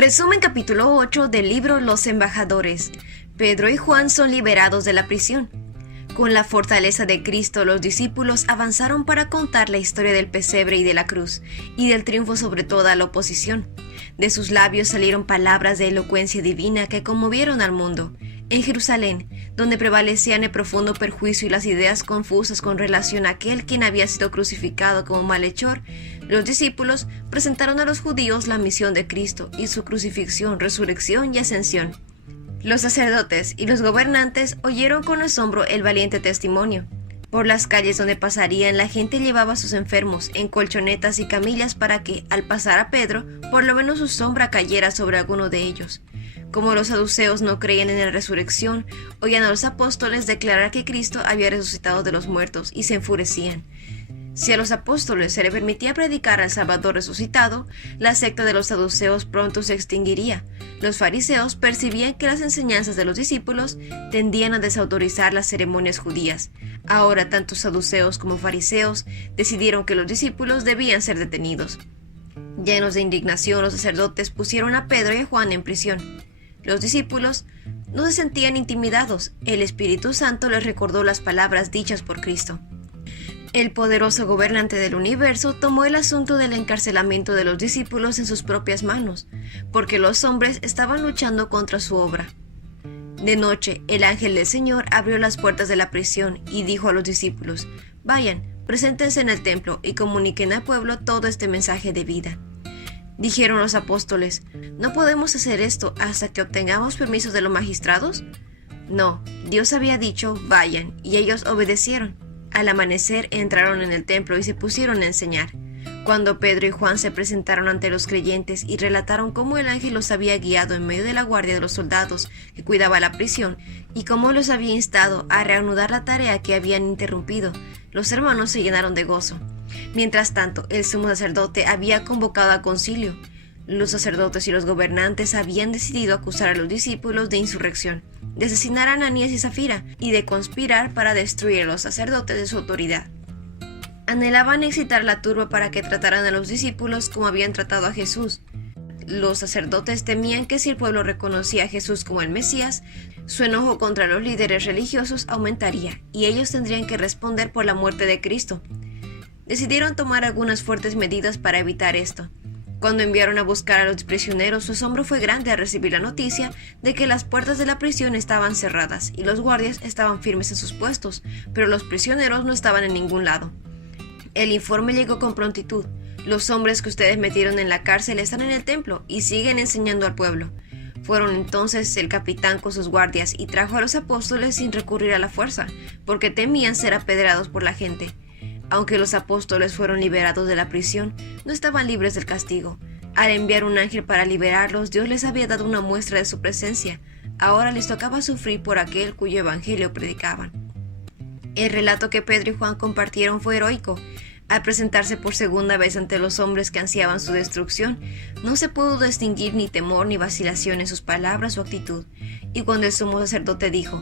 Resumen capítulo 8 del libro Los Embajadores. Pedro y Juan son liberados de la prisión. Con la fortaleza de Cristo, los discípulos avanzaron para contar la historia del pesebre y de la cruz, y del triunfo sobre toda la oposición. De sus labios salieron palabras de elocuencia divina que conmovieron al mundo. En Jerusalén, donde prevalecían el profundo perjuicio y las ideas confusas con relación a aquel quien había sido crucificado como malhechor, los discípulos presentaron a los judíos la misión de Cristo y su crucifixión, resurrección y ascensión. Los sacerdotes y los gobernantes oyeron con asombro el valiente testimonio. Por las calles donde pasarían, la gente llevaba a sus enfermos en colchonetas y camillas para que, al pasar a Pedro, por lo menos su sombra cayera sobre alguno de ellos. Como los saduceos no creían en la resurrección, oían a los apóstoles declarar que Cristo había resucitado de los muertos y se enfurecían. Si a los apóstoles se les permitía predicar al Salvador resucitado, la secta de los saduceos pronto se extinguiría. Los fariseos percibían que las enseñanzas de los discípulos tendían a desautorizar las ceremonias judías. Ahora tanto saduceos como fariseos decidieron que los discípulos debían ser detenidos. Llenos de indignación, los sacerdotes pusieron a Pedro y a Juan en prisión. Los discípulos no se sentían intimidados. El Espíritu Santo les recordó las palabras dichas por Cristo. El poderoso gobernante del universo tomó el asunto del encarcelamiento de los discípulos en sus propias manos, porque los hombres estaban luchando contra su obra. De noche, el ángel del Señor abrió las puertas de la prisión y dijo a los discípulos: «Vayan, preséntense en el templo y comuniquen al pueblo todo este mensaje de vida». Dijeron los apóstoles: «¿No podemos hacer esto hasta que obtengamos permiso de los magistrados?» No, Dios había dicho: «Vayan», y ellos obedecieron. Al amanecer entraron en el templo y se pusieron a enseñar. Cuando Pedro y Juan se presentaron ante los creyentes y relataron cómo el ángel los había guiado en medio de la guardia de los soldados que cuidaba la prisión y cómo los había instado a reanudar la tarea que habían interrumpido, los hermanos se llenaron de gozo. Mientras tanto, el sumo sacerdote había convocado a concilio. Los sacerdotes y los gobernantes habían decidido acusar a los discípulos de insurrección, de asesinar a Ananías y Zafira y de conspirar para destruir a los sacerdotes de su autoridad. Anhelaban excitar la turba para que trataran a los discípulos como habían tratado a Jesús. Los sacerdotes temían que si el pueblo reconocía a Jesús como el Mesías, su enojo contra los líderes religiosos aumentaría y ellos tendrían que responder por la muerte de Cristo. Decidieron tomar algunas fuertes medidas para evitar esto. Cuando enviaron a buscar a los prisioneros, su asombro fue grande al recibir la noticia de que las puertas de la prisión estaban cerradas y los guardias estaban firmes en sus puestos, pero los prisioneros no estaban en ningún lado. El informe llegó con prontitud. Los hombres que ustedes metieron en la cárcel están en el templo y siguen enseñando al pueblo. Fueron entonces el capitán con sus guardias y trajo a los apóstoles sin recurrir a la fuerza, porque temían ser apedreados por la gente. Aunque los apóstoles fueron liberados de la prisión, no estaban libres del castigo. Al enviar un ángel para liberarlos, Dios les había dado una muestra de su presencia. Ahora les tocaba sufrir por aquel cuyo evangelio predicaban. El relato que Pedro y Juan compartieron fue heroico. Al presentarse por segunda vez ante los hombres que ansiaban su destrucción, no se pudo distinguir ni temor ni vacilación en sus palabras o actitud. Y cuando el sumo sacerdote dijo: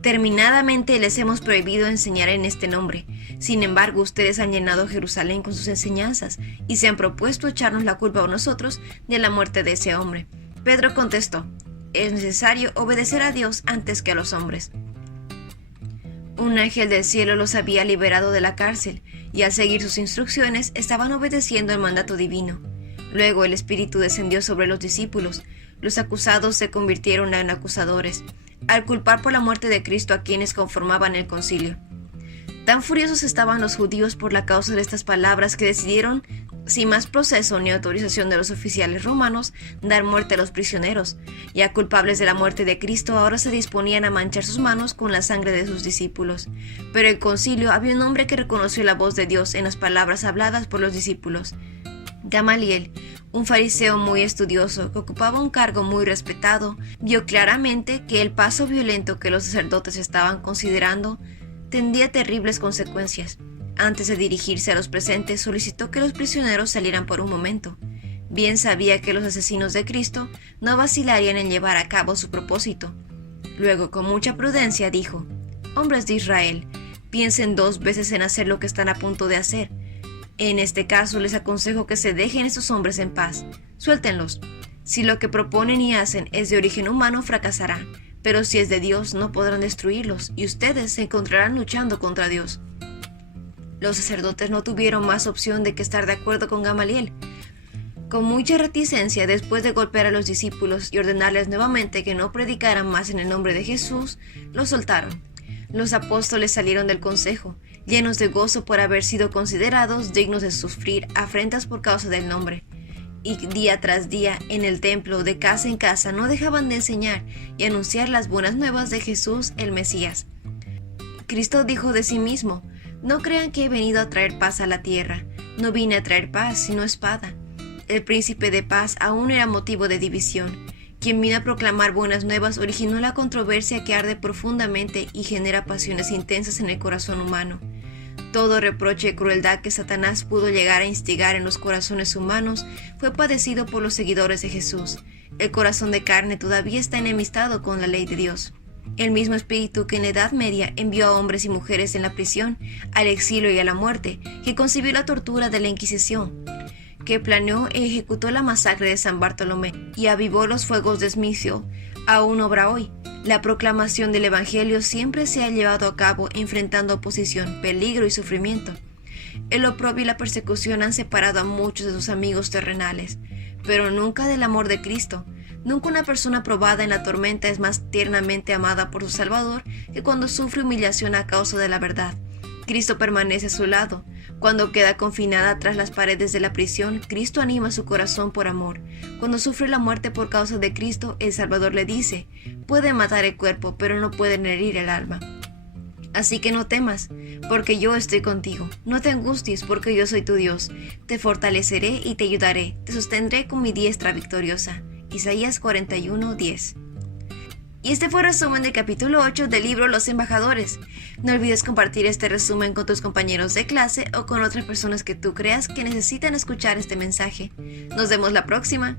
«Terminadamente les hemos prohibido enseñar en este nombre. Sin embargo, ustedes han llenado Jerusalén con sus enseñanzas y se han propuesto echarnos la culpa a nosotros de la muerte de ese hombre». Pedro contestó: «Es necesario obedecer a Dios antes que a los hombres». Un ángel del cielo los había liberado de la cárcel y al seguir sus instrucciones estaban obedeciendo el mandato divino. Luego el Espíritu descendió sobre los discípulos. Los acusados se convirtieron en acusadores, al culpar por la muerte de Cristo a quienes conformaban el concilio. Tan furiosos estaban los judíos por la causa de estas palabras que decidieron, sin más proceso ni autorización de los oficiales romanos, dar muerte a los prisioneros. Ya culpables de la muerte de Cristo, ahora se disponían a manchar sus manos con la sangre de sus discípulos. Pero en el concilio había un hombre que reconoció la voz de Dios en las palabras habladas por los discípulos. Gamaliel, un fariseo muy estudioso que ocupaba un cargo muy respetado, vio claramente que el paso violento que los sacerdotes estaban considerando tendría terribles consecuencias. Antes de dirigirse a los presentes, solicitó que los prisioneros salieran por un momento. Bien sabía que los asesinos de Cristo no vacilarían en llevar a cabo su propósito. Luego, con mucha prudencia, dijo: «Hombres de Israel, piensen 2 veces en hacer lo que están a punto de hacer. En este caso les aconsejo que se dejen estos hombres en paz. Suéltenlos. Si lo que proponen y hacen es de origen humano, fracasará, pero si es de Dios, no podrán destruirlos, y ustedes se encontrarán luchando contra Dios. Los sacerdotes no tuvieron más opción de que estar de acuerdo con Gamaliel. Con mucha reticencia, después de golpear a los discípulos y ordenarles nuevamente que no predicaran más en el nombre de Jesús, los soltaron. Los apóstoles salieron del consejo, llenos de gozo por haber sido considerados dignos de sufrir afrentas por causa del nombre. Y día tras día, en el templo, de casa en casa, no dejaban de enseñar y anunciar las buenas nuevas de Jesús el Mesías. Cristo dijo de sí mismo: no crean que he venido a traer paz a la tierra. No vine a traer paz, sino espada. El príncipe de paz aún era motivo de división. Quien vino a proclamar buenas nuevas originó la controversia que arde profundamente y genera pasiones intensas en el corazón humano. Todo reproche de crueldad que Satanás pudo llegar a instigar en los corazones humanos fue padecido por los seguidores de Jesús. El corazón de carne todavía está enemistado con la ley de Dios. El mismo espíritu que en la Edad Media envió a hombres y mujeres en la prisión, al exilio y a la muerte, que concibió la tortura de la Inquisición, que planeó e ejecutó la masacre de San Bartolomé y avivó los fuegos de Smithfield, aún obra hoy. La proclamación del Evangelio siempre se ha llevado a cabo enfrentando oposición, peligro y sufrimiento. El oprobio y la persecución han separado a muchos de sus amigos terrenales, pero nunca del amor de Cristo. Nunca una persona probada en la tormenta es más tiernamente amada por su Salvador que cuando sufre humillación a causa de la verdad. Cristo permanece a su lado. Cuando queda confinada tras las paredes de la prisión, Cristo anima su corazón por amor. Cuando sufre la muerte por causa de Cristo, el Salvador le dice: pueden matar el cuerpo, pero no pueden herir el alma. Así que no temas, porque yo estoy contigo. No te angusties, porque yo soy tu Dios. Te fortaleceré y te ayudaré. Te sostendré con mi diestra victoriosa. Isaías 41:10. Y este fue el resumen del capítulo 8 del libro Los Embajadores. No olvides compartir este resumen con tus compañeros de clase o con otras personas que tú creas que necesitan escuchar este mensaje. Nos vemos la próxima.